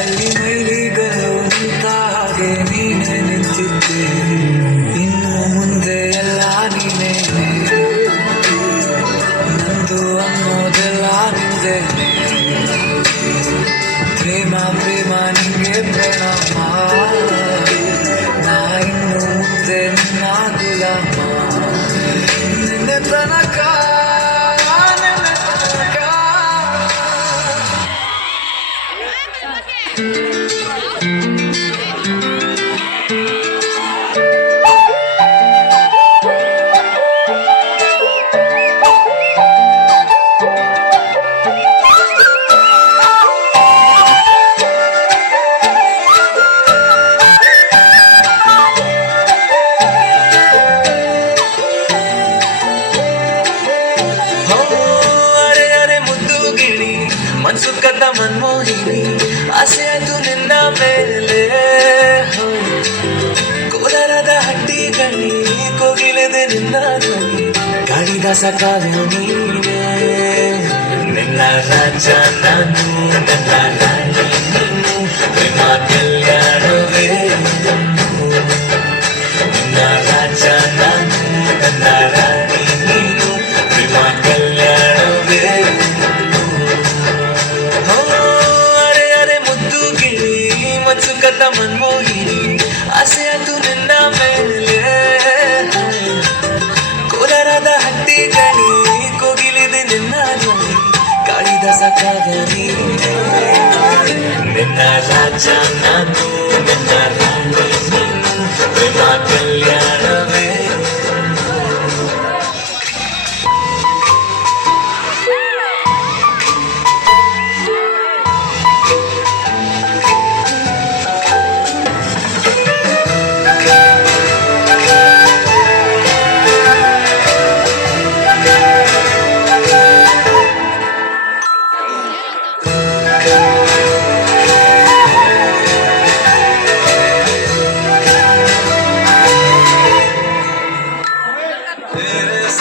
ಅಲ್ಲಿ ಮೈಲಿಗಳು ನಿಂತಾಗೆ ನೀನೆ ನಿಂತಿದ್ದೆ, ಇನ್ನು ಮುಂದೆ ಎಲ್ಲ ನೀನೇ, ನಂದು ಅನ್ನೋದೆಲ್ಲ ನಿಂದೇನೆ. ಪ್ರೇಮ ಪ್ರೇಮ ನಿಂಗೆ ಪ್ರಣಾಮ, ನಾ ಇನ್ನು ಮುಂದೆ ನಿನ್ನ ಗುಲಾಮ. ನಿನ್ನೆ ತನಕ ಮನ್ಸು ಕದ್ದ ಮನ್ಮೋಹಿನಿ, ಆಸೆ ಆಯ್ತು ನಿನ್ನ ಮೇಲೆ. ಕೋಲಾರದ ಹಟ್ಟಿ ಗಣಿ ಕೋಗಿಲೆದೆ ನಿನ್ನ ಧ್ವನಿ, ಗಾಳಿದಾಸ ಕಾವ್ಯ ನೀನೇ. ನಿನ್ನ ರಾಜ ನಾನು, ನನ್ನ ರಾಣಿ ನೀನು, ಪ್ರೇಮ ಕಲ್ಯಾಣವೇ. ನಿನ್ನ ರಾಜ ನಾನು, ನನ್ನ ರಾಣಿ ನೀನು, ಪ್ರೇಮ ಕಲ್ಯಾಣವೇ. ಸುಖದ ಮನ್ಮೋಹಿನಿ, ಆಸೆ ಆಯ್ತು ನಿನ್ನ ಮೇಲೆ. ಕೋಲಾರದ ಹಟ್ಟಿ ಗಣಿ ಕೋಗಿಲಿದೆ ನಿನ್ನ ಧ್ವನಿ, ಕಾಳಿದಾಸ ಕಾವ್ಯ ನೀನೇ. ನಿನ್ನ ರಾಜ ನಾನು, ನನ್ನ ರಾಣಿ ನೀನು, ಪ್ರೇಮ ಕಲ್ಯಾಣವೇ. It is